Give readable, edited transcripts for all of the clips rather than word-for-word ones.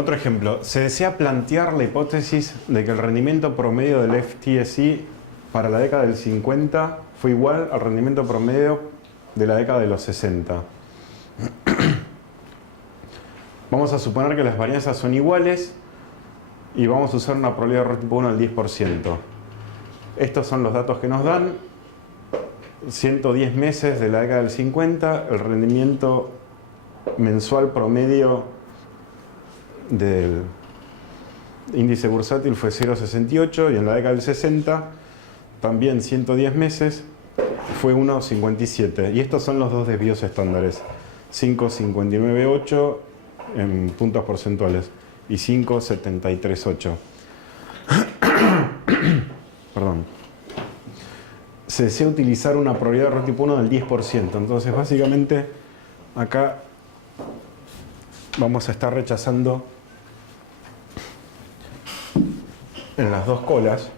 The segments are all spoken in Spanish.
Otro ejemplo, se desea plantear la hipótesis de que el rendimiento promedio del FTSE para la década del 50 fue igual al rendimiento promedio de la década de los 60. Vamos a suponer que las varianzas son iguales y vamos a usar una probabilidad de error tipo 1 del 10%. Estos son los datos que nos dan. 110 meses de la década del 50, el rendimiento mensual promedio del índice bursátil fue 0,68 y en la década del 60, también 110 meses, fue 1,57. Y estos son los dos desvíos estándares, 5,598 en puntos porcentuales y 5,738. Perdón. Se desea utilizar una probabilidad de error tipo 1 del 10%. Entonces, básicamente, acá vamos a estar rechazando en las dos colas.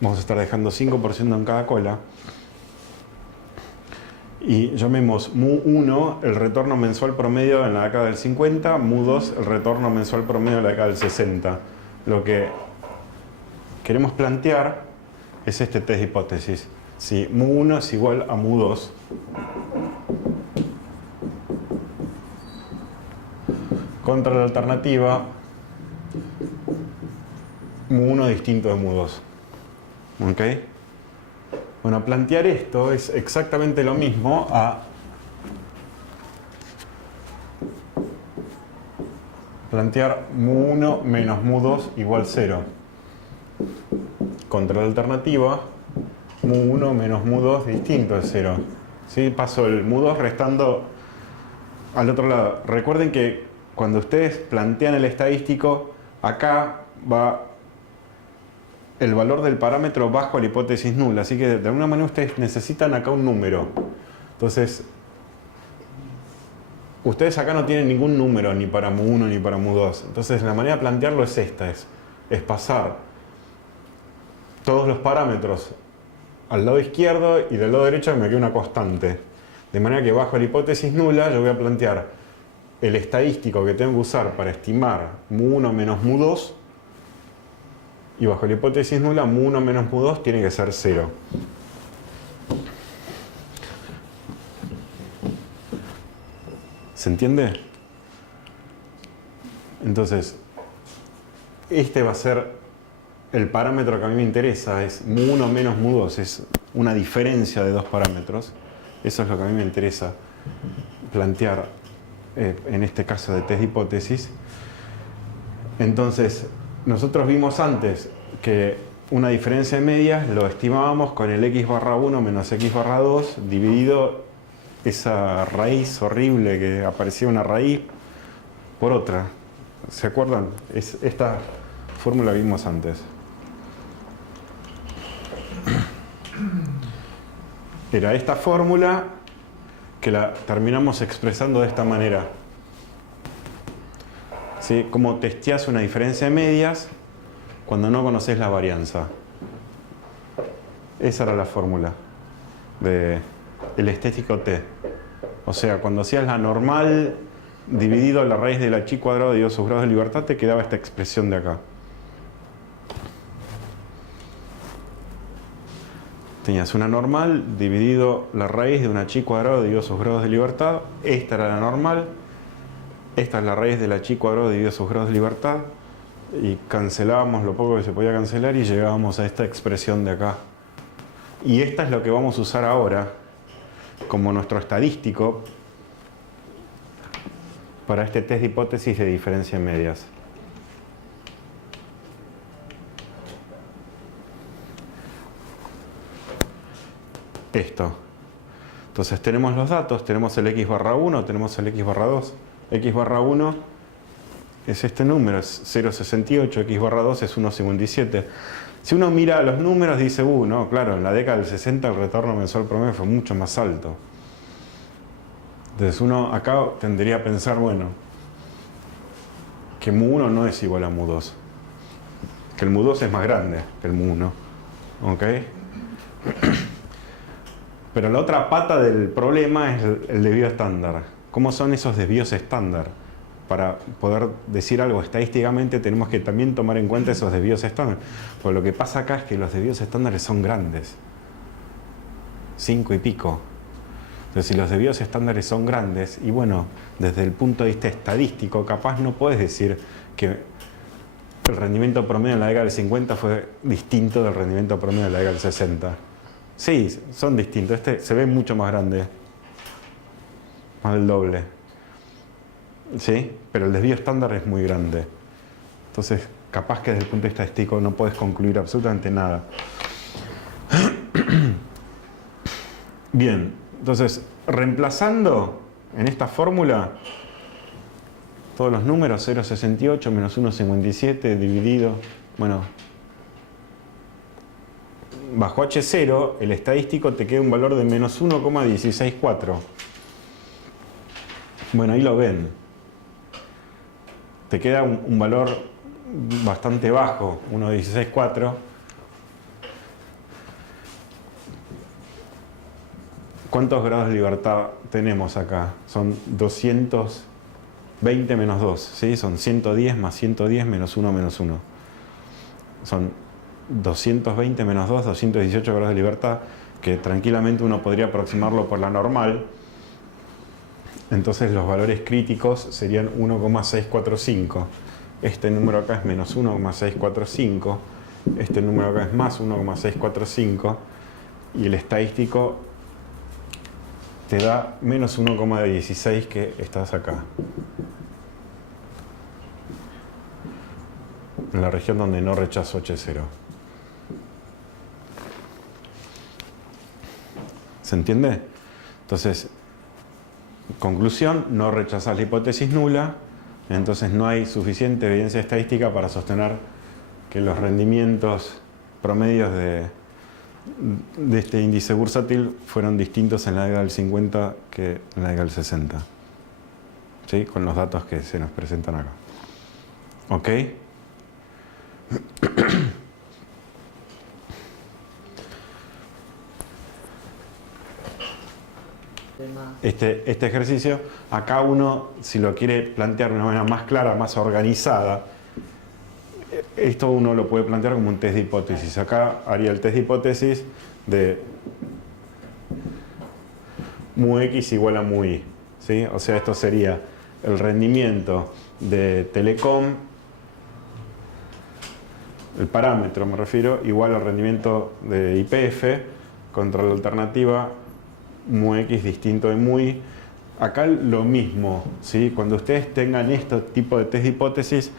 Vamos a estar dejando 5% en cada cola. Y llamemos mu1 el retorno mensual promedio en la década del 50, mu2 el retorno mensual promedio en la década del 60. Lo que queremos plantear es este test de hipótesis. Si mu1 es igual a mu2, contra la alternativa mu1 distinto de mu2. ¿Ok? Bueno, plantear esto es exactamente lo mismo a plantear mu1 menos mu2 igual 0. Contra la alternativa, mu1 menos mu2 distinto de 0. ¿Sí? Paso el mu2 restando al otro lado. Recuerden que cuando ustedes plantean el estadístico, acá va el valor del parámetro bajo la hipótesis nula. Así que de alguna manera ustedes necesitan acá un número. Entonces, ustedes acá no tienen ningún número ni para mu1 ni para mu2. Entonces, la manera de plantearlo es esta. Es pasar todos los parámetros al lado izquierdo y del lado derecho me queda una constante. De manera que bajo la hipótesis nula yo voy a plantear el estadístico que tengo que usar para estimar mu1 menos mu2. Y bajo la hipótesis nula, mu1 menos mu2 tiene que ser 0. ¿Se entiende? Entonces, este va a ser el parámetro que a mí me interesa. Es mu1 menos mu2. Es una diferencia de dos parámetros. Eso es lo que a mí me interesa plantear en este caso de test de hipótesis. Entonces, nosotros vimos antes que una diferencia de medias lo estimábamos con el x barra 1 menos x barra 2 dividido esa raíz horrible que aparecía una raíz por otra. ¿Se acuerdan? Esta fórmula la vimos antes. Era esta fórmula que la terminamos expresando de esta manera. ¿Sí? Cómo testeás una diferencia de medias cuando no conoces la varianza. Esa era la fórmula del estético T. O sea, cuando hacías la normal dividido la raíz de la chi cuadrado dividido sus grados de libertad, te quedaba esta expresión de acá. Tenías una normal dividido la raíz de una chi cuadrado dividido sus grados de libertad. Esta era la normal. Esta es la raíz de la chi cuadrado dividido sus grados de libertad. Y cancelábamos lo poco que se podía cancelar y llegábamos a esta expresión de acá. Y esta es lo que vamos a usar ahora como nuestro estadístico para este test de hipótesis de diferencia en medias. Esto. Entonces tenemos los datos, tenemos el x barra 1, tenemos el x barra 2. X barra 1 es este número, es 0,68, x barra 2 es 1,57. Si uno mira los números dice, no, claro, en la década del 60 el retorno mensual promedio fue mucho más alto. Entonces uno acá tendría a pensar, bueno, que mu1 no es igual a mu2. Que el mu2 es más grande que el mu1. ¿Ok? Pero la otra pata del problema es el desvío estándar. ¿Cómo son esos desvíos estándar? Para poder decir algo estadísticamente tenemos que también tomar en cuenta esos desvíos estándar. Porque lo que pasa acá es que los desvíos estándares son grandes. 5 y pico. Entonces, si los desvíos estándares son grandes, y bueno, desde el punto de vista estadístico, capaz no puedes decir que el rendimiento promedio en la década del 50 fue distinto del rendimiento promedio en la década del 60. Sí, son distintos. Este se ve mucho más grande. Más del doble. ¿Sí? Pero el desvío estándar es muy grande. Entonces, capaz que desde el punto de vista estadístico no puedes concluir absolutamente nada. Bien, entonces, reemplazando en esta fórmula todos los números, 0,68 menos 1,57 dividido, bueno, bajo H0, el estadístico te queda un valor de menos 1,164. Bueno, ahí lo ven. Te queda un valor bastante bajo, 1,164. ¿Cuántos grados de libertad tenemos acá? Son 220 menos 2, ¿sí? Son 110 más 110 menos 1 menos 1. Son 220 menos 2, 218 grados de libertad, que tranquilamente uno podría aproximarlo por la normal. Entonces los valores críticos serían 1,645. Este número acá es menos 1,645. Este número acá es más 1,645. Y el estadístico te da menos 1,16, que estás acá. En la región donde no rechazo H0. ¿Se entiende? Entonces, conclusión, no rechazas la hipótesis nula, entonces no hay suficiente evidencia estadística para sostener que los rendimientos promedios de este índice bursátil fueron distintos en la década del 50 que en la década del 60. ¿Sí? Con los datos que se nos presentan acá. ¿Ok? Este ejercicio, acá uno, si lo quiere plantear de una manera más clara, más organizada, esto uno lo puede plantear como un test de hipótesis. Acá haría el test de hipótesis de mu x igual a mu y, ¿sí? O sea, esto sería el rendimiento de Telecom, el parámetro me refiero, igual al rendimiento de YPF contra la alternativa mu x distinto de mu y. Acá lo mismo, ¿sí? Cuando ustedes tengan este tipo de test de hipótesis,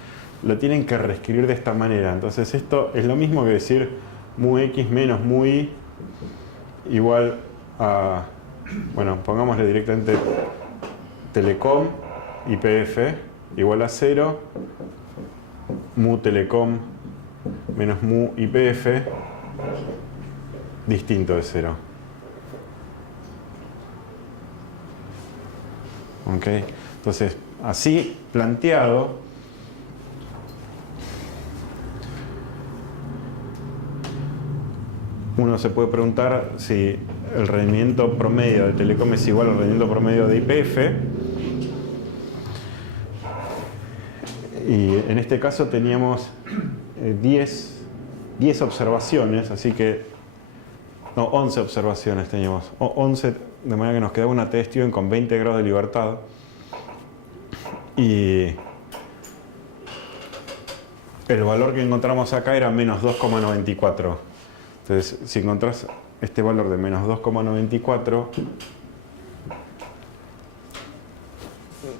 lo tienen que reescribir de esta manera. Entonces esto es lo mismo que decir mu x menos mu y igual a, bueno, pongámosle directamente Telecom YPF igual a 0, mu Telecom menos mu YPF distinto de 0. ¿Ok? Entonces, así planteado, uno se puede preguntar si el rendimiento promedio de Telecom es igual al rendimiento promedio de YPF. Y en este caso teníamos 10 observaciones, así que, no, 11 observaciones teníamos, 11, de manera que nos quedaba una T-Student con 20 grados de libertad. Y el valor que encontramos acá era menos 2,94. Entonces, si encontrás este valor de menos 2,94,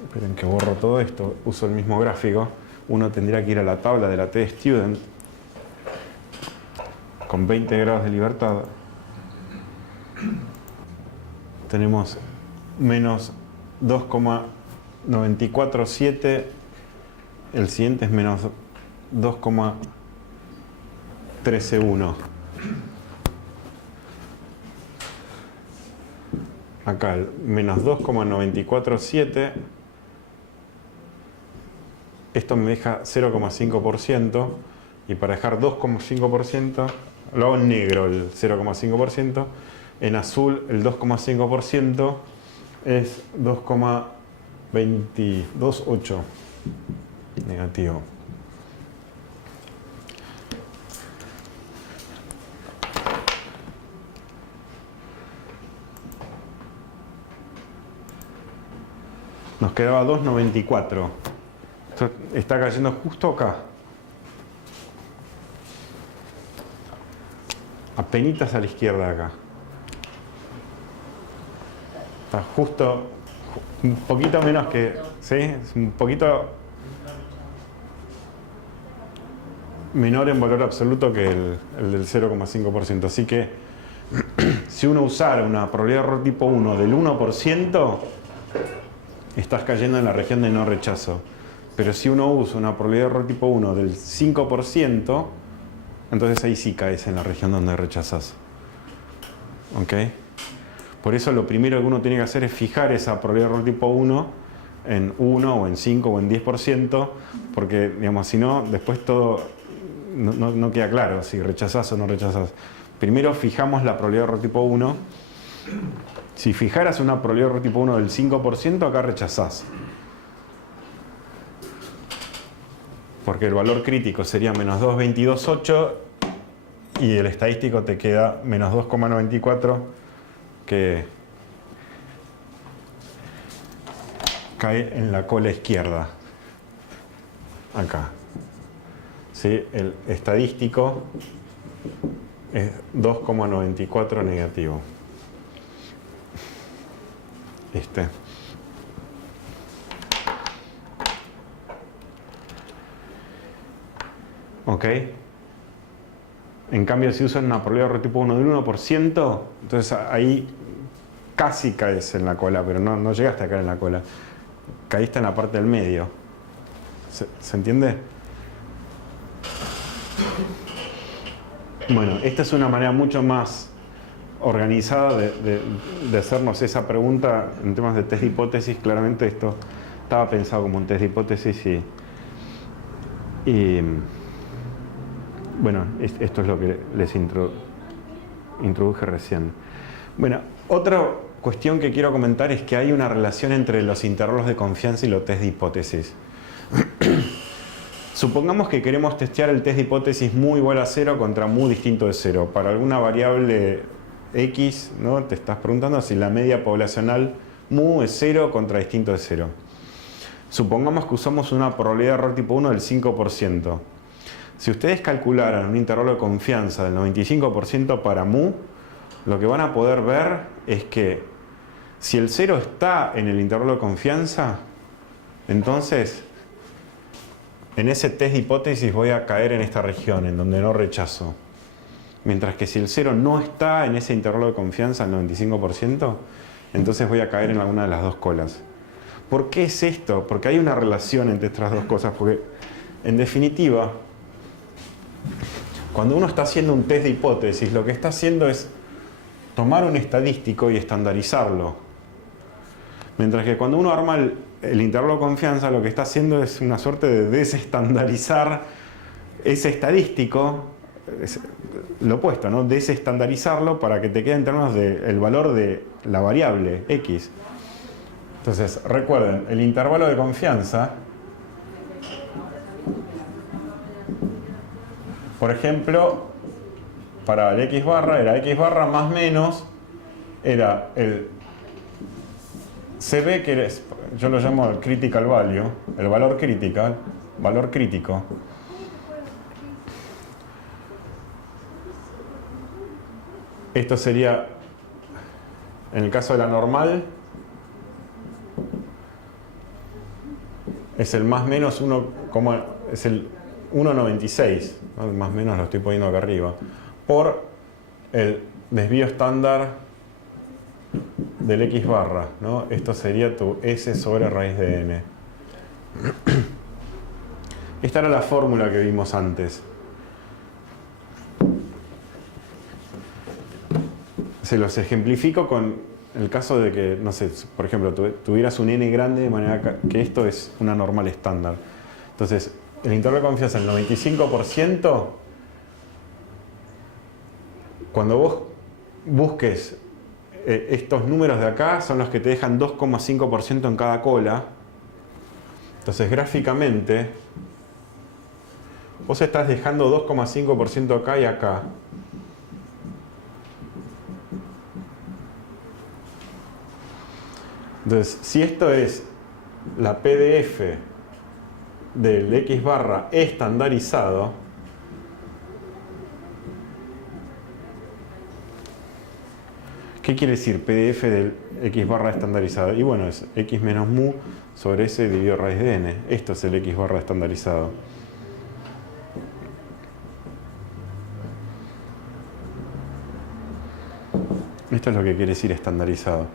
esperen que borro todo esto, uso el mismo gráfico, uno tendría que ir a la tabla de la T-Student con 20 grados de libertad. Tenemos menos 2,947, el siguiente es menos 2,131. Acá el menos 2,947 Esto me deja 0,5%. Y para dejar 2,5%, lo hago en negro el 0,5%. En azul el 2,5% es 2,228 negativo. Nos quedaba 2,94. Esto está cayendo justo acá. Apenitas a la izquierda de acá. Está justo un poquito menos que... ¿sí? Es un poquito menor en valor absoluto que el del 0,5%. Así que si uno usara una probabilidad de error tipo 1 del 1%, estás cayendo en la región de no rechazo. Pero si uno usa una probabilidad de error tipo 1 del 5%, entonces ahí sí caes en la región donde rechazas. ¿Ok? Por eso lo primero que uno tiene que hacer es fijar esa probabilidad de error tipo 1 en 1 o en 5 o en 10%, porque digamos, si no, después todo no queda claro si rechazas o no rechazas. Primero fijamos la probabilidad de error tipo 1. Si fijaras una probabilidad de error tipo 1 del 5%, acá rechazás. Porque el valor crítico sería menos 2,228 y el estadístico te queda menos 2,94, que cae en la cola izquierda. Acá. ¿Sí? El estadístico es 2,94 negativo. ¿Ok? En cambio, si usan una probabilidad de error tipo 1 del 1%, entonces ahí casi caes en la cola, pero no llegaste a caer en la cola. Caíste en la parte del medio. ¿Se entiende? Bueno, esta es una manera mucho más organizada de hacernos esa pregunta en temas de test de hipótesis. Claramente esto estaba pensado como un test de hipótesis y bueno, esto es lo que les introduje recién. Bueno, otra cuestión que quiero comentar es que hay una relación entre los intervalos de confianza y los test de hipótesis. Supongamos que queremos testear el test de hipótesis mu igual a 0 contra mu distinto de 0. Para alguna variable X, ¿no? Te estás preguntando si la media poblacional mu es 0 contra distinto de 0. Supongamos que usamos una probabilidad de error tipo 1 del 5%. Si ustedes calcularan un intervalo de confianza del 95% para mu, lo que van a poder ver es que si el 0 está en el intervalo de confianza, entonces en ese test de hipótesis voy a caer en esta región, en donde no rechazo. Mientras que si el 0 no está en ese intervalo de confianza, el 95%, entonces voy a caer en alguna de las dos colas. ¿Por qué es esto? Porque hay una relación entre estas dos cosas. Porque, en definitiva, cuando uno está haciendo un test de hipótesis, lo que está haciendo es tomar un estadístico y estandarizarlo. Mientras que cuando uno arma el intervalo de confianza, lo que está haciendo es una suerte de desestandarizar ese estadístico, es lo opuesto, ¿no? Desestandarizarlo para que te quede en términos del valor de la variable X. Entonces, recuerden, el intervalo de confianza, por ejemplo, para el X barra, era X barra más menos, era el CB, que es, yo lo llamo el critical value, el valor crítico. Esto sería, en el caso de la normal, es el más menos 1, es el 1,96, ¿no? Más o menos lo estoy poniendo acá arriba, por el desvío estándar del X barra, ¿no? Esto sería tu S sobre raíz de n. Esta era la fórmula que vimos antes. Se los ejemplifico con el caso de que, no sé, por ejemplo, tuvieras un n grande de manera que esto es una normal estándar. Entonces, el intervalo de confianza, el 95%, cuando vos busques estos números de acá, son los que te dejan 2,5% en cada cola. Entonces, gráficamente, vos estás dejando 2,5% acá y acá. Entonces, si esto es la PDF del X barra estandarizado, ¿qué quiere decir PDF del X barra estandarizado? Y bueno, es X menos mu sobre S dividido raíz de n. Esto es el X barra estandarizado. Esto es lo que quiere decir estandarizado.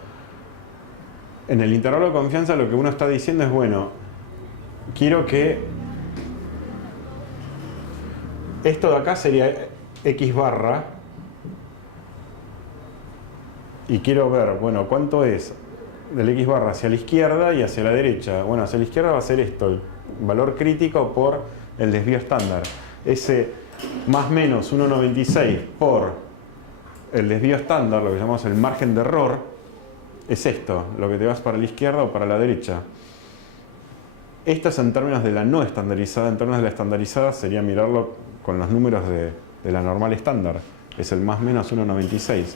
En el intervalo de confianza lo que uno está diciendo es, bueno, quiero que esto de acá sería X barra y quiero ver, bueno, cuánto es del X barra hacia la izquierda y hacia la derecha. Bueno, hacia la izquierda va a ser esto, el valor crítico por el desvío estándar. Ese más menos 1,96 por el desvío estándar, lo que llamamos el margen de error, es esto, lo que te vas para la izquierda o para la derecha. Esto es en términos de la no estandarizada. En términos de la estandarizada sería mirarlo con los números de la normal estándar. Es el más menos 1,96.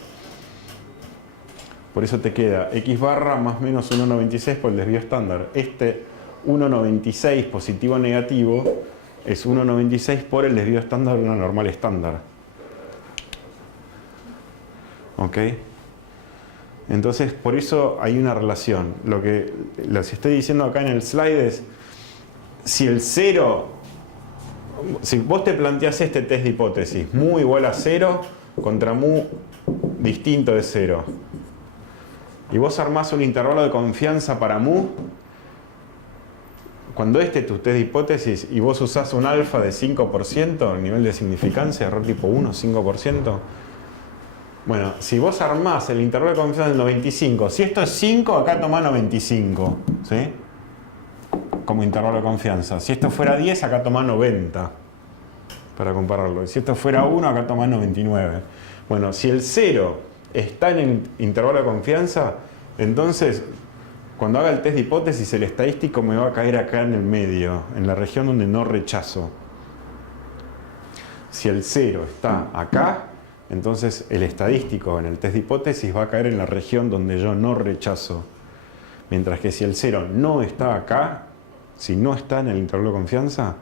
Por eso te queda X barra más menos 1,96 por el desvío estándar. Este 1,96 positivo o negativo es 1,96 por el desvío estándar de una normal estándar. ¿Ok? Entonces, por eso hay una relación. Lo que les estoy diciendo acá en el slide es, si el 0, si vos te planteás este test de hipótesis, mu igual a 0 contra mu distinto de 0, y vos armás un intervalo de confianza para mu, cuando este es tu test de hipótesis y vos usás un alfa de 5%, el nivel de significancia, error tipo 1, 5%, bueno, si vos armás el intervalo de confianza del 95, si esto es 5, acá tomá 95, ¿sí? Como intervalo de confianza. Si esto fuera 10, acá tomá 90, para compararlo. Y si esto fuera 1, acá tomá 99. Bueno, si el 0 está en el intervalo de confianza, entonces, cuando haga el test de hipótesis, el estadístico me va a caer acá en el medio, en la región donde no rechazo. Si el 0 está acá, entonces el estadístico en el test de hipótesis va a caer en la región donde yo no rechazo. Mientras que si el 0 no está acá, si no está en el intervalo de confianza,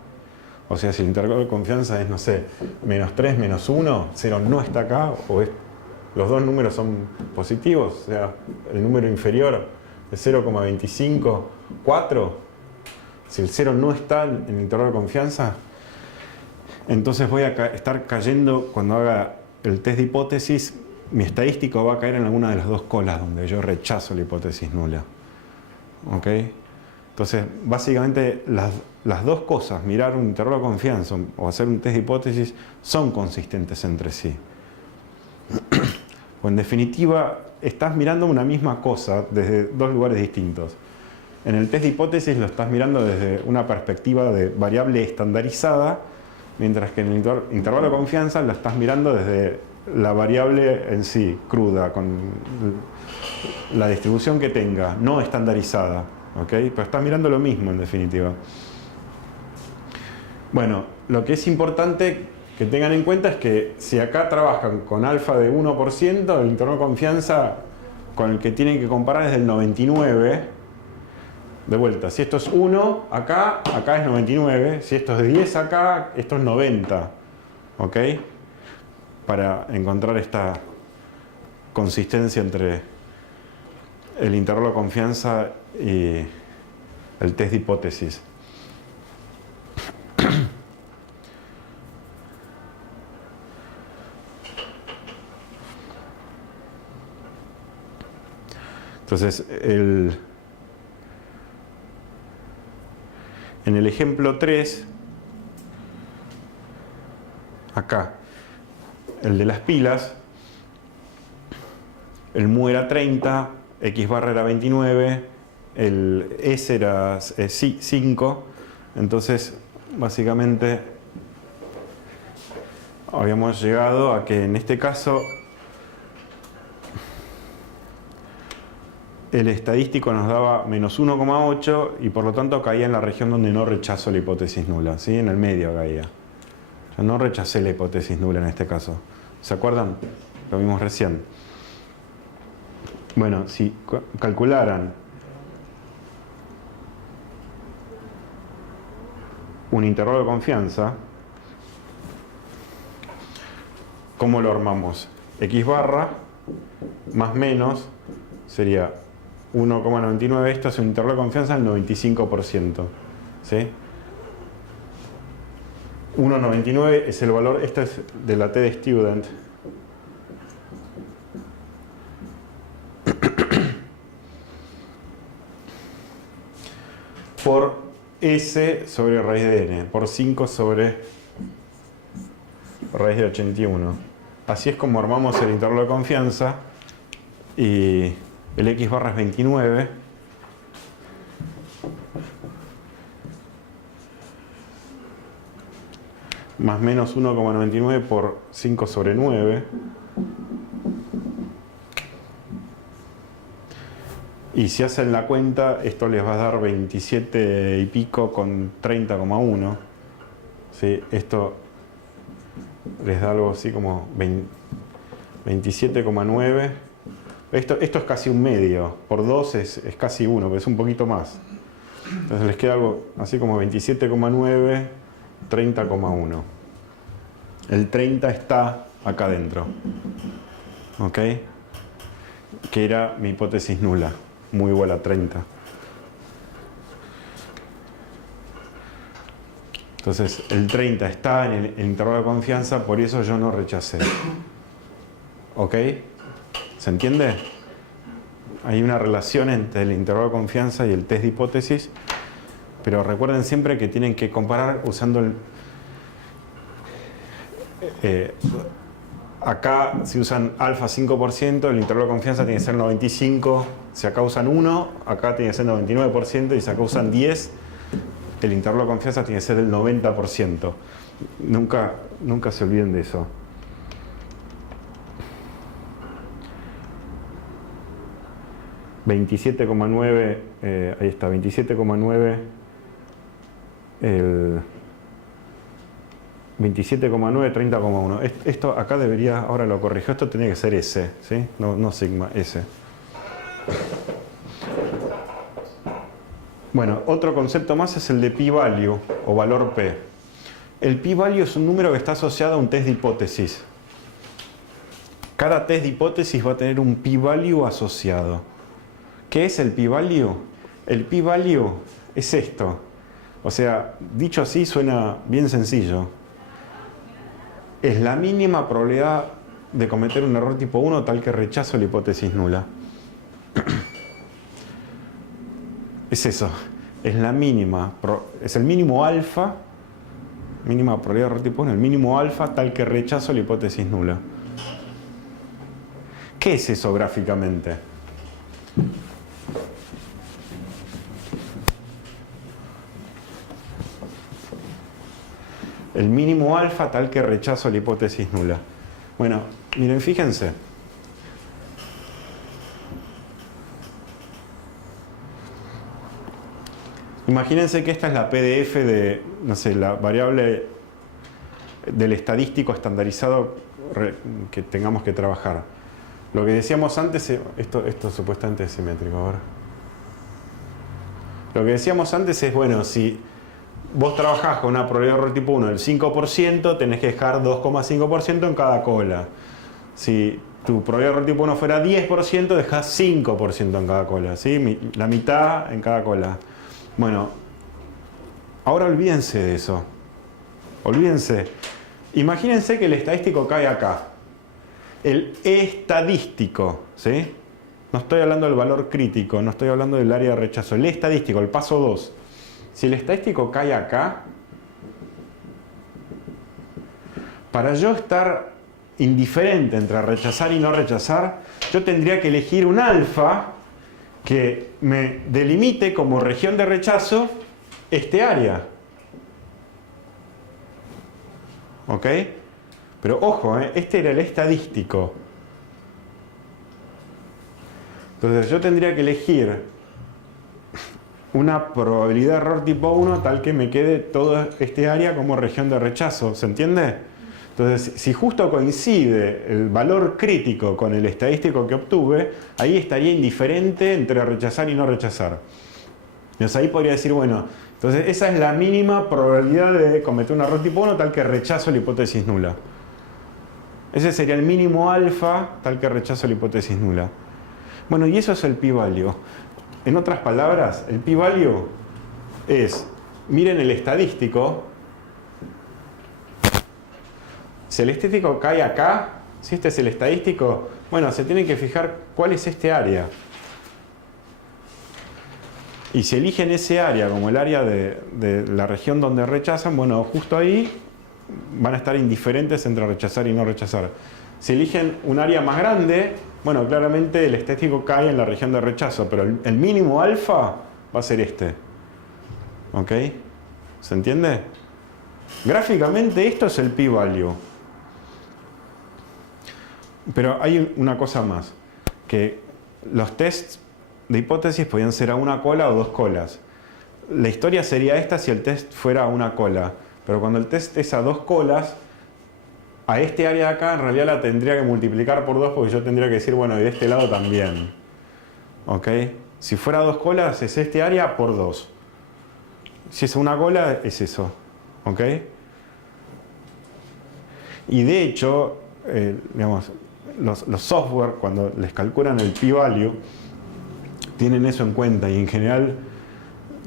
o sea, si el intervalo de confianza es, no sé, menos 3, menos 1, 0 no está acá, o los dos números son positivos, o sea, el número inferior es 0,25, 4, si el 0 no está en el intervalo de confianza, entonces voy a estar cayendo, cuando haga el test de hipótesis, mi estadístico va a caer en alguna de las dos colas donde yo rechazo la hipótesis nula. ¿Ok? Entonces, básicamente, las dos cosas, mirar un intervalo de confianza o hacer un test de hipótesis, son consistentes entre sí. O en definitiva, estás mirando una misma cosa desde dos lugares distintos. En el test de hipótesis lo estás mirando desde una perspectiva de variable estandarizada, mientras que en el intervalo de confianza lo estás mirando desde la variable en sí, cruda, con la distribución que tenga, no estandarizada. ¿Okay? Pero estás mirando lo mismo en definitiva. Bueno, lo que es importante que tengan en cuenta es que si acá trabajan con alfa de 1%, el intervalo de confianza con el que tienen que comparar es del 99. De vuelta, si esto es 1 acá, acá es 99. Si esto es 10 acá, esto es 90. ¿Ok? Para encontrar esta consistencia entre el intervalo de confianza y el test de hipótesis. Entonces, en el ejemplo 3, acá, el de las pilas, el mu era 30, X barra era 29, el S era 5, Entonces, básicamente, habíamos llegado a que en este caso el estadístico nos daba menos 1,8 y por lo tanto caía en la región donde no rechazo la hipótesis nula, ¿sí? En el medio caía. Yo no rechacé la hipótesis nula en este caso. ¿Se acuerdan? Lo vimos recién. Bueno, si calcularan un intervalo de confianza, ¿cómo lo armamos? X barra más menos sería 1,99. Esto es un intervalo de confianza del 95%. ¿Sí? 1,99 es el valor, esto es de la T de Student. Por S sobre raíz de n, por 5 sobre raíz de 81. Así es como armamos el intervalo de confianza y el X barra es 29. Más menos 1,99 por 5 sobre 9. Y si hacen la cuenta, esto les va a dar 27 y pico con 30,1. ¿Sí? Esto les da algo así como 27,9. Esto es casi un medio. Por 2 es casi 1, pero es un poquito más. Entonces les queda algo así como 27,9, 30,1. El 30 está acá adentro. ¿Ok? Que era mi hipótesis nula. Muy igual a 30. Entonces el 30 está en el intervalo de confianza, por eso yo no rechacé. ¿Ok? ¿Se entiende? Hay una relación entre el intervalo de confianza y el test de hipótesis, pero recuerden siempre que tienen que comparar usando el... acá si usan alfa 5%, el intervalo de confianza tiene que ser 95. Si acá usan 1, acá tiene que ser 99%, y si acá usan 10, el intervalo de confianza tiene que ser del 90%. Nunca se olviden de eso. ...27,9... ahí está, 27,9... el... 27,9, 30,1. Esto acá debería... Ahora lo corrijo. Esto tenía que ser S, ¿sí? No sigma, S. Bueno, otro concepto más es el de p-value o valor P. El p-value es un número que está asociado a un test de hipótesis. Cada test de hipótesis va a tener un p-value asociado. ¿Qué es el p-value? El p-value es esto. O sea, dicho así suena bien sencillo. Es la mínima probabilidad de cometer un error tipo 1 tal que rechazo la hipótesis nula. Es eso. Es la mínima. Es el mínimo alfa. Mínima probabilidad de error tipo 1. El mínimo alfa tal que rechazo la hipótesis nula. ¿Qué es eso gráficamente? El mínimo alfa tal que rechazo la hipótesis nula. Bueno, miren, fíjense. Imagínense que esta es la PDF de, no sé, la variable del estadístico estandarizado que tengamos que trabajar. Lo que decíamos antes, esto supuestamente es simétrico ahora. Lo que decíamos antes es, bueno, si vos trabajás con una probabilidad de error tipo 1 del 5%, tenés que dejar 2,5% en cada cola. Si tu probabilidad de error tipo 1 fuera 10%, dejás 5% en cada cola, ¿sí? La mitad en cada cola. Bueno, ahora olvídense de eso. Olvídense. Imagínense que el estadístico cae acá. El estadístico, ¿sí? No estoy hablando del valor crítico, no estoy hablando del área de rechazo. El estadístico, el paso 2. Si el estadístico cae acá, para yo estar indiferente entre rechazar y no rechazar, yo tendría que elegir un alfa que me delimite como región de rechazo este área. ¿Ok? Pero ojo, este era el estadístico. Entonces yo tendría que elegir una probabilidad de error tipo 1 tal que me quede toda este área como región de rechazo. ¿Se entiende? Entonces, si justo coincide el valor crítico con el estadístico que obtuve, ahí estaría indiferente entre rechazar y no rechazar. Entonces ahí podría decir, bueno, entonces esa es la mínima probabilidad de cometer un error tipo 1 tal que rechazo la hipótesis nula. Ese sería el mínimo alfa tal que rechazo la hipótesis nula. Bueno, y eso es el p-value. En otras palabras, el p-value es, miren el estadístico. Si el estadístico cae acá, si este es el estadístico, bueno, se tienen que fijar cuál es este área. Y si eligen ese área como el área de la región donde rechazan, bueno, justo ahí van a estar indiferentes entre rechazar y no rechazar. Si eligen un área más grande, bueno, claramente el estadístico cae en la región de rechazo, pero el mínimo alfa va a ser este. ¿Ok? ¿Se entiende? Gráficamente esto es el p-value. Pero hay una cosa más, que los tests de hipótesis podían ser a una cola o dos colas. La historia sería esta si el test fuera a una cola, pero cuando el test es a dos colas, a este área de acá en realidad la tendría que multiplicar por 2 porque yo tendría que decir, bueno, y de este lado también. ¿Ok? Si fuera a dos colas es este área por 2. Si es una cola es eso. ¿Ok? Y de hecho, digamos, los software cuando les calculan el p-value tienen eso en cuenta y en general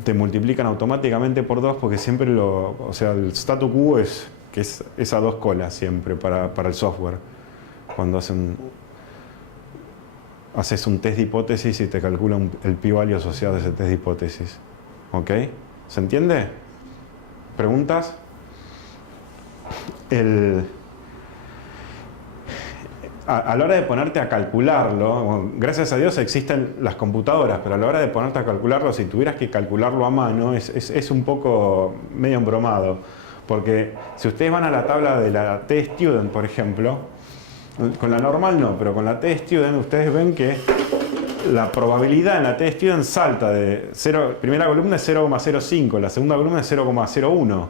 te multiplican automáticamente por 2 porque siempre o sea, el statu quo es que es a dos colas siempre para el software. Cuando haces un test de hipótesis y te calcula el p-value asociado a ese test de hipótesis. ¿Ok? ¿Se entiende? ¿Preguntas? A la hora de ponerte a calcularlo, bueno, gracias a Dios existen las computadoras, pero a la hora de ponerte a calcularlo, si tuvieras que calcularlo a mano, es un poco medio embromado. Porque si ustedes van a la tabla de la T-Student, por ejemplo, con la normal no, pero con la T-Student ustedes ven que la probabilidad en la T-Student salta de primera columna es 0,05, la segunda columna es 0,01.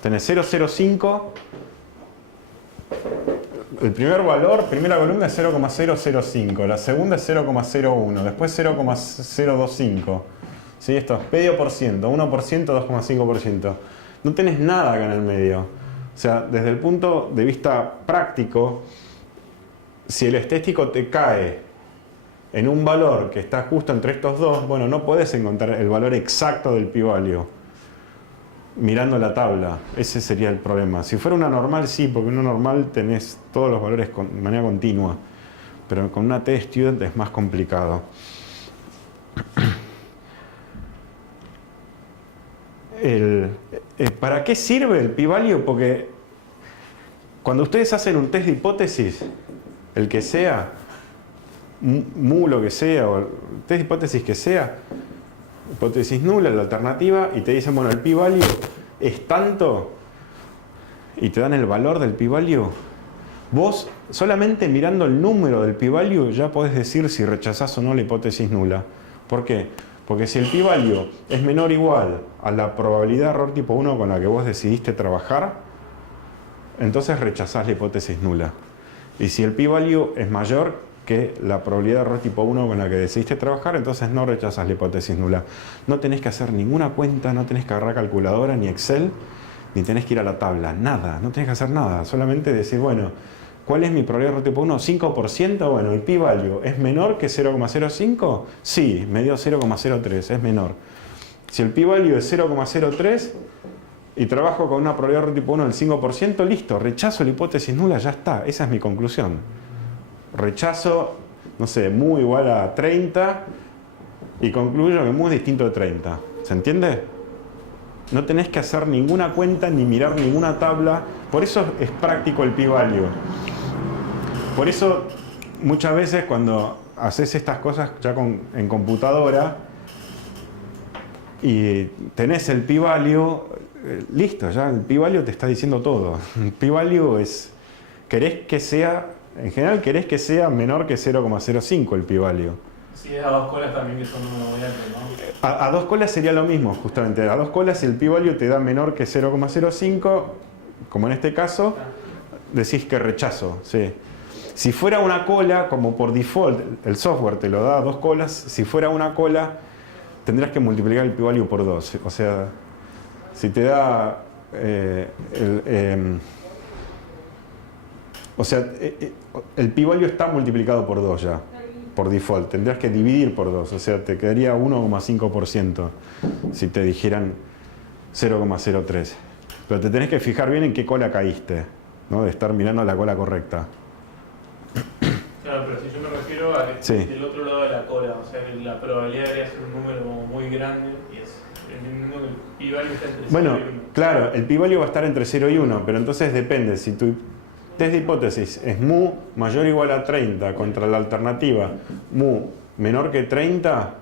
Tenés 0,05. El primer valor, primera columna es 0,005, la segunda es 0,01, después 0,025. ¿Sí? Esto es medio por ciento, 1%, 2,5%. No tenés nada acá en el medio. O sea, desde el punto de vista práctico, si el estadístico te cae en un valor que está justo entre estos dos, bueno, no podés encontrar el valor exacto del p-value mirando la tabla. Ese sería el problema. Si fuera una normal, sí, porque en una normal tenés todos los valores de manera continua. Pero con una T-Student es más complicado. ¿Para qué sirve el p-value? Porque cuando ustedes hacen un test de hipótesis, el que sea, mu lo que sea, o el test de hipótesis que sea, hipótesis nula, la alternativa, y te dicen, bueno, el p-value es tanto, y te dan el valor del p-value, vos solamente mirando el número del p-value ya podés decir si rechazás o no la hipótesis nula. ¿Por qué? Porque si el p-value es menor o igual a la probabilidad de error tipo 1 con la que vos decidiste trabajar, entonces rechazás la hipótesis nula. Y si el p-value es mayor que la probabilidad de error tipo 1 con la que decidiste trabajar, entonces no rechazas la hipótesis nula. No tenés que hacer ninguna cuenta, no tenés que agarrar calculadora, ni Excel, ni tenés que ir a la tabla, nada, no tenés que hacer nada. Solamente decir, bueno, ¿cuál es mi probabilidad de error tipo 1? 5%, bueno, ¿el p-value es menor que 0,05? Sí, me dio 0,03, es menor. Si el p-value es 0,03 y trabajo con una probabilidad de error tipo 1 del 5%, listo, rechazo la hipótesis nula, ya está, esa es mi conclusión. Rechazo, no sé, mu igual a 30 y concluyo que mu es distinto de 30. ¿Se entiende? No tenés que hacer ninguna cuenta ni mirar ninguna tabla. Por eso es práctico el p-value. Por eso muchas veces cuando haces estas cosas ya en computadora, y tenés el p-value, listo, ya el p-value te está diciendo todo. El p-value es, querés que sea, en general querés que sea menor que 0,05 el p-value. Sí, es a dos colas también que son muy altos, ¿no? A dos colas sería lo mismo, justamente. A dos colas el p-value te da menor que 0,05, como en este caso, decís que rechazo, sí. Si fuera una cola, como por default el software te lo da a dos colas, si fuera una cola tendrás que multiplicar el p-value por 2. O sea, si te da el p-value está multiplicado por 2 ya, por default. Tendrías que dividir por 2, o sea, te quedaría 1,5% si te dijeran 0,03. Pero te tenés que fijar bien en qué cola caíste, ¿no? De estar mirando la cola correcta. Claro, pero si yo me refiero a que Sí. del otro lado de la cola, o sea que la probabilidad debería ser un número muy grande y es entendiendo que el p-value está entre 0 Bueno, y 1. claro, el p-value va a estar entre 0 y 1, pero entonces depende. Si tu test de hipótesis es mu mayor o igual a 30 contra la alternativa mu menor que 30,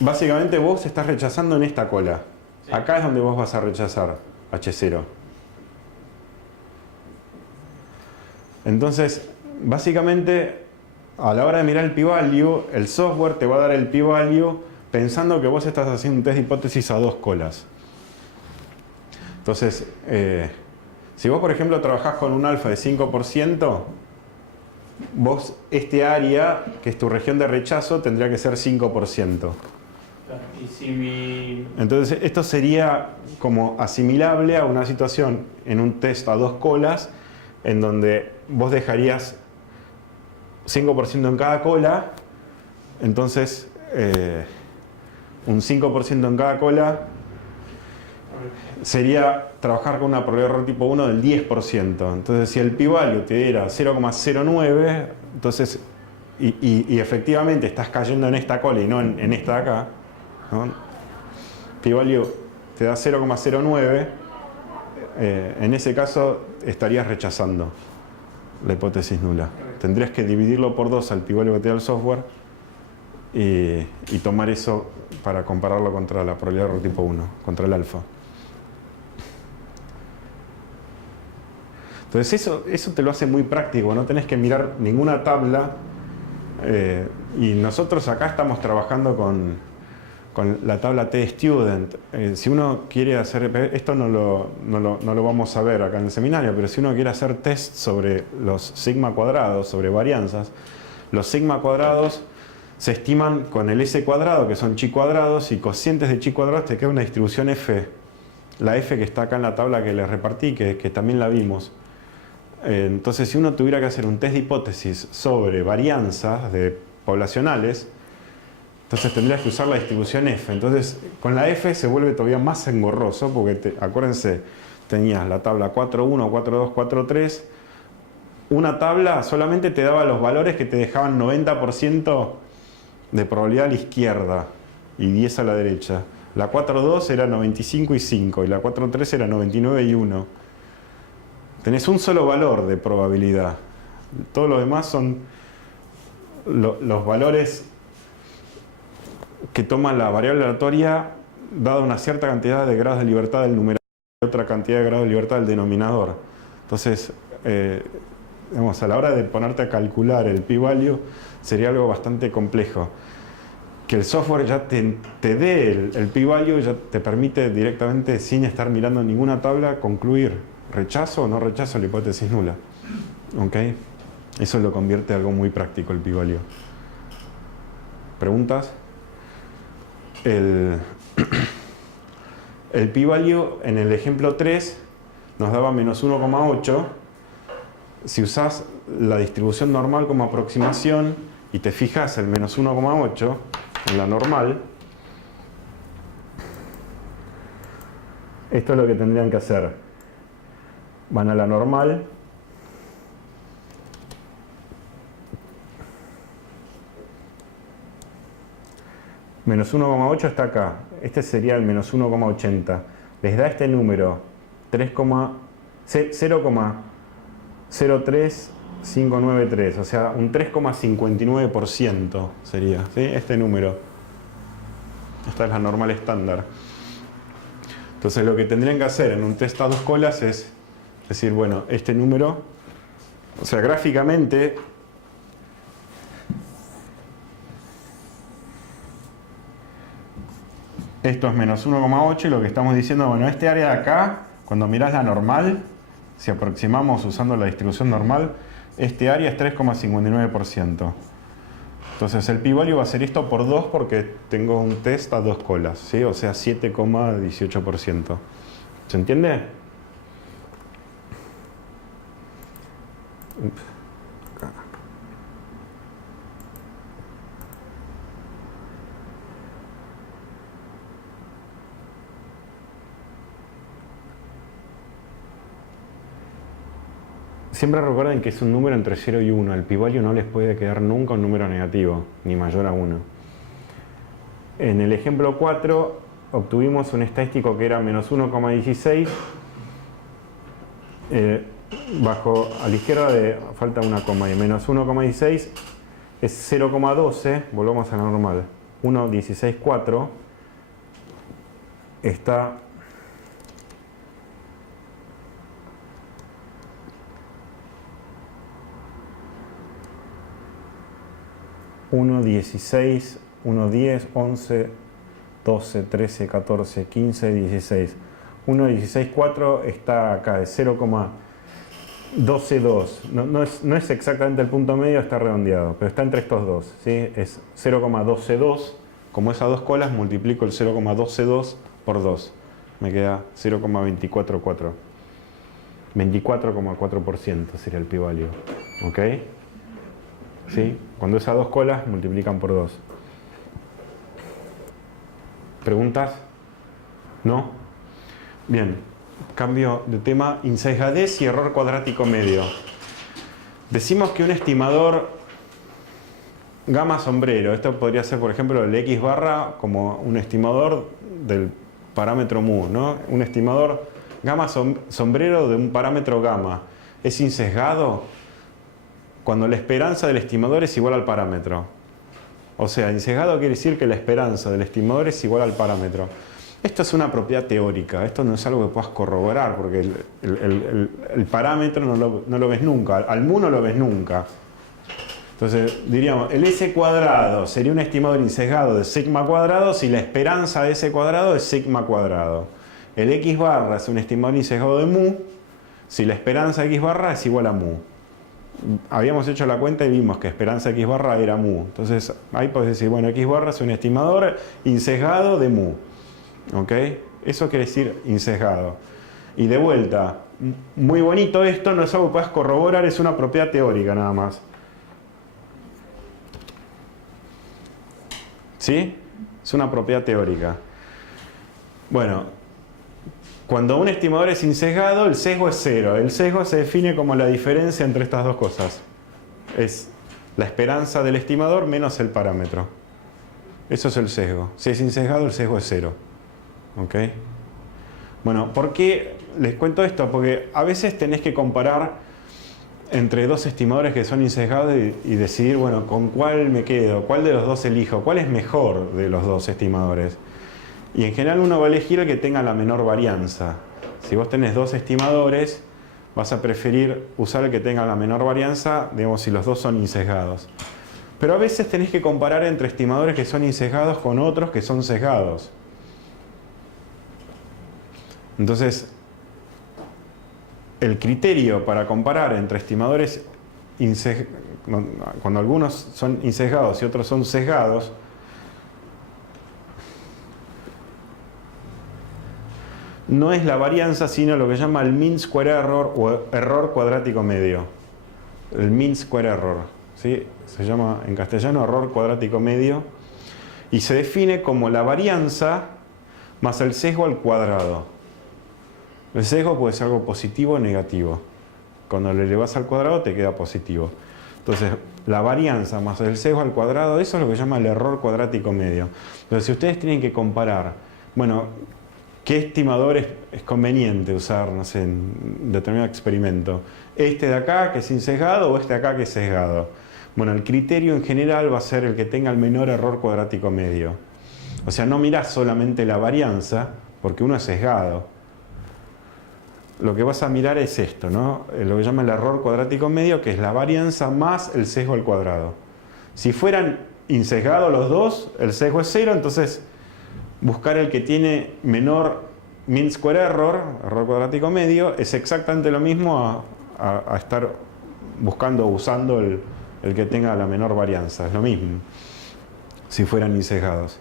básicamente vos estás rechazando en esta cola. Sí. Acá es donde vos vas a rechazar H0. Entonces, básicamente, a la hora de mirar el p-value, el software te va a dar el p-value pensando que vos estás haciendo un test de hipótesis a dos colas. Entonces, si vos, por ejemplo, trabajás con un alfa de 5%, vos este área, que es tu región de rechazo, tendría que ser 5%. Claro, y si mi... Entonces, esto sería como asimilable a una situación en un test a dos colas, en donde vos dejarías 5% en cada cola, entonces un 5% en cada cola sería trabajar con una probabilidad de error tipo 1 del 10%. Entonces, si el p-value te diera 0,09, entonces, y efectivamente estás cayendo en esta cola y no en esta de acá, ¿no? P-value te da 0,09, en ese caso estarías rechazando la hipótesis nula. Tendrías que dividirlo por 2 al p-value que te da el software y tomar eso para compararlo contra la probabilidad de error tipo 1, contra el alfa. Entonces eso te lo hace muy práctico, no tenés que mirar ninguna tabla, y nosotros acá estamos trabajando con la tabla T-Student. Si uno quiere hacer, esto no lo vamos a ver acá en el seminario, pero si uno quiere hacer test sobre los sigma cuadrados, sobre varianzas, los sigma cuadrados se estiman con el S cuadrado, que son chi cuadrados, y cocientes de chi cuadrados te queda una distribución F. La F que está acá en la tabla que les repartí, que también la vimos. Entonces, si uno tuviera que hacer un test de hipótesis sobre varianzas poblacionales, entonces tendrías que usar la distribución F. Entonces, con la F se vuelve todavía más engorroso, porque acuérdense, tenías la tabla 4.1, 4.2, 4.3. Una tabla solamente te daba los valores que te dejaban 90% de probabilidad a la izquierda y 10 a la derecha. La 4.2 era 95 y 5, y la 4.3 era 99 y 1. Tenés un solo valor de probabilidad. Todo lo demás son los valores que toma la variable aleatoria dada una cierta cantidad de grados de libertad del numerador y otra cantidad de grados de libertad del denominador. Entonces, digamos, a la hora de ponerte a calcular el p-value sería algo bastante complejo. Que el software ya te dé el p-value ya te permite directamente, sin estar mirando ninguna tabla, concluir rechazo o no rechazo la hipótesis nula. ¿Ok? Eso lo convierte en algo muy práctico, el p-value. ¿Preguntas? El p-value en el ejemplo 3 nos daba menos 1,8. Si usás la distribución normal como aproximación y te fijas el menos 1,8 en la normal, esto es lo que tendrían que hacer. Van a la normal, menos 1,8 está acá, este sería el menos 1,80. Les da este número 0,03593, o sea, un 3,59% sería, ¿sí? Este número. Esta es la normal estándar. Entonces lo que tendrían que hacer en un test a dos colas es decir, bueno, este número, o sea, gráficamente, esto es menos 1,8 y lo que estamos diciendo, bueno, este área de acá, cuando mirás la normal, si aproximamos usando la distribución normal, este área es 3,59%. Entonces el p-value va a ser esto por 2 porque tengo un test a dos colas, ¿sí? O sea, 7,18%. ¿Se entiende? Ups. Siempre recuerden que es un número entre 0 y 1. El p-value no les puede quedar nunca un número negativo, ni mayor a 1. En el ejemplo 4 obtuvimos un estadístico que era menos 1,16. Bajo a la izquierda falta una coma y menos 1,16 es 0,12. Volvamos a la normal. 1,16,4 está... Uno, 16, 1, 10, 11, 12, 13, 14, 15, 16. 1, 16, 4 está acá, es 0,122. No es exactamente el punto medio, está redondeado, pero está entre estos dos, ¿sí? Es 0,122. Como es a dos colas, multiplico el 0,122 por 2. Me queda 0,244. 24,4% sería el p-value. ¿Ok? ¿Sí? Cuando es a dos colas, multiplican por 2. ¿Preguntas? ¿No? Bien. Cambio de tema. Insesgadez y error cuadrático medio. Decimos que un estimador gamma sombrero, esto podría ser por ejemplo el X barra como un estimador del parámetro mu, ¿no? Un estimador gamma sombrero de un parámetro gamma. ¿Es insesgado? Cuando la esperanza del estimador es igual al parámetro. O sea, insesgado quiere decir que la esperanza del estimador es igual al parámetro. Esto es una propiedad teórica, esto no es algo que puedas corroborar, porque el parámetro no lo ves nunca, al mu no lo ves nunca. Entonces, diríamos, el S cuadrado sería un estimador insesgado de sigma cuadrado si la esperanza de S cuadrado es sigma cuadrado. El X barra es un estimador insesgado de mu si la esperanza de X barra es igual a mu. Habíamos hecho la cuenta y vimos que esperanza X barra era mu. Entonces ahí podés decir, bueno, X barra es un estimador insesgado de mu. ¿Ok? Eso quiere decir insesgado. Y de vuelta, muy bonito esto, no es algo que puedas corroborar, es una propiedad teórica nada más. ¿Sí? Es una propiedad teórica. Bueno, cuando un estimador es insesgado, el sesgo es 0. El sesgo se define como la diferencia entre estas dos cosas. Es la esperanza del estimador menos el parámetro. Eso es el sesgo. Si es insesgado, el sesgo es 0. ¿Ok? Bueno, ¿por qué les cuento esto? Porque a veces tenés que comparar entre dos estimadores que son insesgados y decidir, bueno, ¿con cuál me quedo? ¿Cuál de los dos elijo? ¿Cuál es mejor de los dos estimadores? Y en general uno va a elegir el que tenga la menor varianza. Si vos tenés dos estimadores, vas a preferir usar el que tenga la menor varianza, digamos, si los dos son insesgados. Pero a veces tenés que comparar entre estimadores que son insesgados con otros que son sesgados. Entonces, el criterio para comparar entre estimadores cuando algunos son insesgados y otros son sesgados, no es la varianza, sino lo que se llama el mean square error o error cuadrático medio. El mean square error, ¿sí? Se llama en castellano error cuadrático medio y se define como la varianza más el sesgo al cuadrado. El sesgo puede ser algo positivo o negativo. Cuando le elevas al cuadrado te queda positivo. Entonces, la varianza más el sesgo al cuadrado, eso es lo que se llama el error cuadrático medio. Entonces, si ustedes tienen que comparar, bueno, ¿qué estimador es conveniente usar, no sé, en determinado experimento? ¿Este de acá que es insesgado o este de acá que es sesgado? Bueno, el criterio en general va a ser el que tenga el menor error cuadrático medio. O sea, no mirás solamente la varianza, porque uno es sesgado. Lo que vas a mirar es esto, ¿no? Lo que llama el error cuadrático medio, que es la varianza más el sesgo al cuadrado. Si fueran insesgados los dos, el sesgo es 0, entonces buscar el que tiene menor mean square error, error cuadrático medio, es exactamente lo mismo a estar buscando o usando el que tenga la menor varianza. Es lo mismo, si fueran insesgados.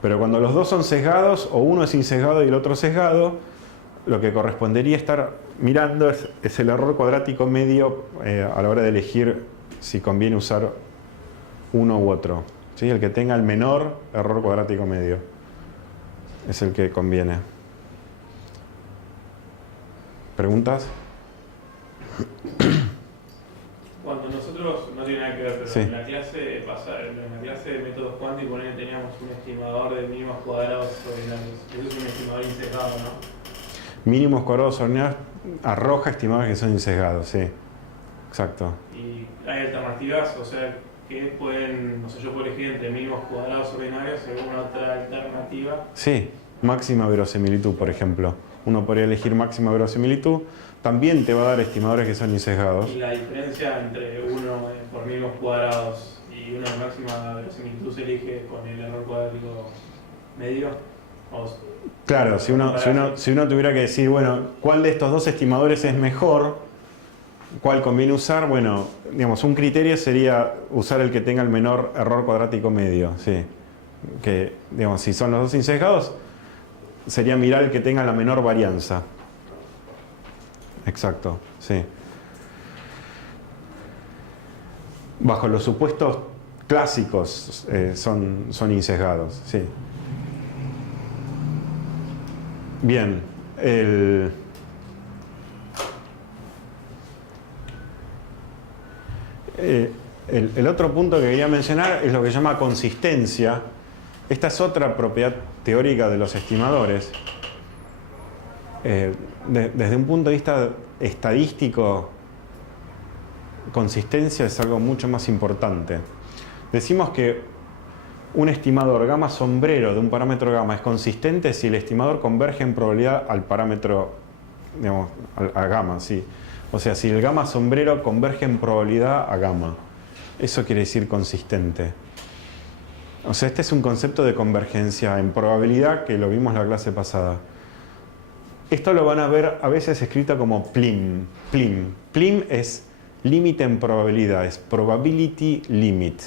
Pero cuando los dos son sesgados, o uno es insesgado y el otro sesgado, lo que correspondería estar mirando es el error cuadrático medio a la hora de elegir si conviene usar uno u otro. ¿Sí? El que tenga el menor error cuadrático medio es el que conviene. ¿Preguntas? Cuando nosotros, no tiene nada que ver, pero Sí. en la clase de métodos cuánticos teníamos un estimador de mínimos cuadrados ordinarios. Eso es un estimador insesgado, ¿no? Mínimos cuadrados ordinarios arroja estimadores que son insesgados, sí. Exacto. Y hay alternativas, o sea, que pueden, no sé, yo puedo elegir entre mínimos cuadrados ordinarios y alguna otra alternativa. Sí, máxima verosimilitud, por ejemplo. Uno podría elegir máxima verosimilitud. También te va a dar estimadores que son insesgados. Y la diferencia entre uno por mínimos cuadrados y uno de máxima verosimilitud se elige con el error cuadrático medio. Claro, si uno tuviera que decir, bueno, ¿cuál de estos dos estimadores es mejor? ¿Cuál conviene usar? Bueno, digamos, un criterio sería usar el que tenga el menor error cuadrático medio, sí. Que, digamos, si son los dos insesgados, sería mirar el que tenga la menor varianza. Exacto, sí. Bajo los supuestos clásicos son insesgados, sí. Bien, el otro punto que quería mencionar es lo que se llama consistencia. Esta es otra propiedad teórica de los estimadores. Desde un punto de vista estadístico, consistencia es algo mucho más importante. Decimos que un estimador gamma sombrero de un parámetro gamma es consistente si el estimador converge en probabilidad al parámetro, digamos, a gamma, sí. O sea, si el gamma sombrero converge en probabilidad a gamma. Eso quiere decir consistente. O sea, este es un concepto de convergencia en probabilidad que lo vimos en la clase pasada. Esto lo van a ver a veces escrito como PLIM. PLIM. PLIM es límite en probabilidad, es probability limit.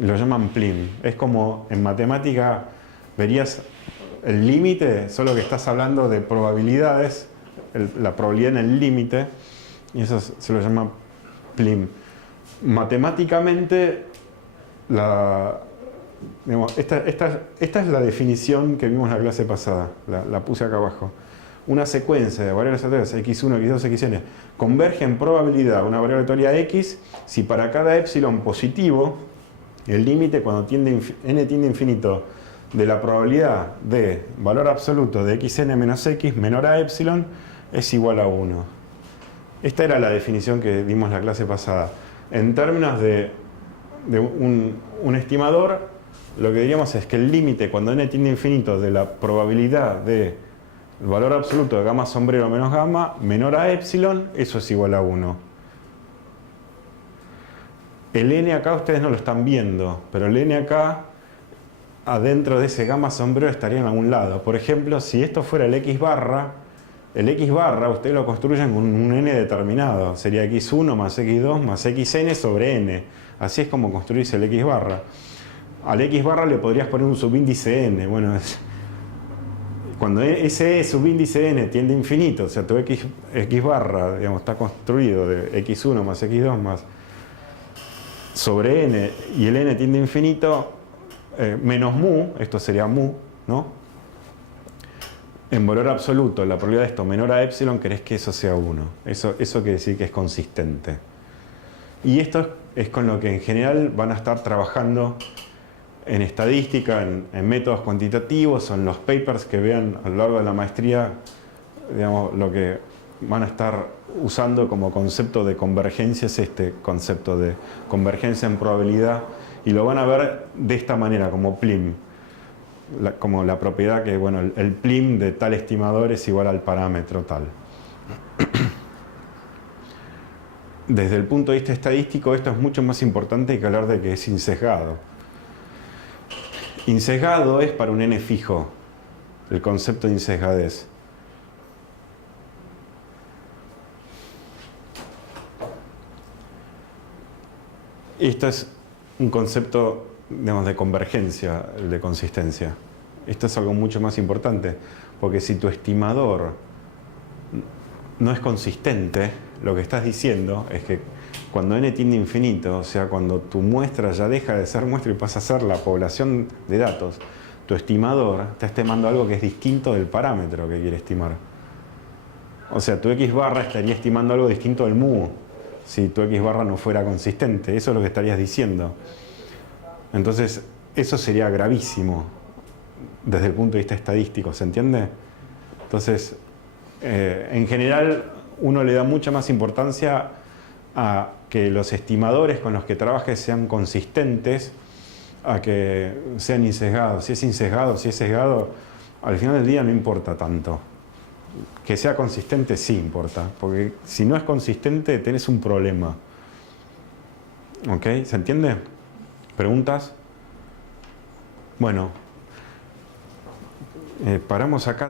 Lo llaman PLIM. Es como en matemática verías el límite, solo que estás hablando de probabilidades, la probabilidad en el límite, y eso se lo llama PLIM. Matemáticamente, esta es la definición que vimos en la clase pasada, la puse acá abajo. Una secuencia de variables aleatorias x1, x2, xn converge en probabilidad una variable aleatoria x si para cada epsilon positivo el límite cuando n tiende a infinito de la probabilidad de valor absoluto de xn menos x menor a epsilon es igual a 1. Esta era la definición que dimos en la clase pasada. En términos de un estimador, lo que diríamos es que el límite cuando n tiende a infinito de la probabilidad de el valor absoluto de gamma sombrero menos gamma menor a epsilon, eso es igual a 1. El n acá ustedes no lo están viendo, pero el n acá adentro de ese gamma sombrero estaría en algún lado. Por ejemplo, si esto fuera el x barra ustedes lo construyen con un n determinado. Sería x1 más x2 más xn sobre n. Así es como construirse el x barra. Al x barra le podrías poner un subíndice n. Bueno, cuando ese subíndice n tiende a infinito, o sea, tu x barra, digamos, está construido de x1 más x2 más sobre n, y el n tiende a infinito, menos mu, esto sería mu, ¿no? En valor absoluto, la probabilidad de esto menor a epsilon, querés que eso sea 1. Eso quiere decir que es consistente. Y esto es con lo que en general van a estar trabajando en estadística, en métodos cuantitativos, o en los papers que vean a lo largo de la maestría, digamos, lo que van a estar usando como concepto de convergencia es este concepto de convergencia en probabilidad Y lo van a ver de esta manera, como plim. Como la propiedad que, bueno, el plim de tal estimador es igual al parámetro tal. Desde el punto de vista estadístico, esto es mucho más importante que hablar de que es insesgado. Insesgado es para un n fijo, el concepto de insesgadez. Esto es un concepto, digamos, de convergencia, de consistencia. Esto es algo mucho más importante, porque si tu estimador no es consistente, lo que estás diciendo es que cuando n tiende a infinito, o sea, cuando tu muestra ya deja de ser muestra y pasa a ser la población de datos, tu estimador está estimando algo que es distinto del parámetro que quiere estimar. O sea, tu x barra estaría estimando algo distinto del mu, si tu x barra no fuera consistente. Eso es lo que estarías diciendo. Entonces, eso sería gravísimo desde el punto de vista estadístico, ¿se entiende? Entonces, en general, uno le da mucha más importancia a que los estimadores con los que trabajes sean consistentes, a que sean insesgados. Si es insesgado, si es sesgado, al final del día no importa tanto. Que sea consistente sí importa, porque si no es consistente tenés un problema. ¿Ok? ¿Se entiende? ¿Preguntas? Bueno, paramos acá.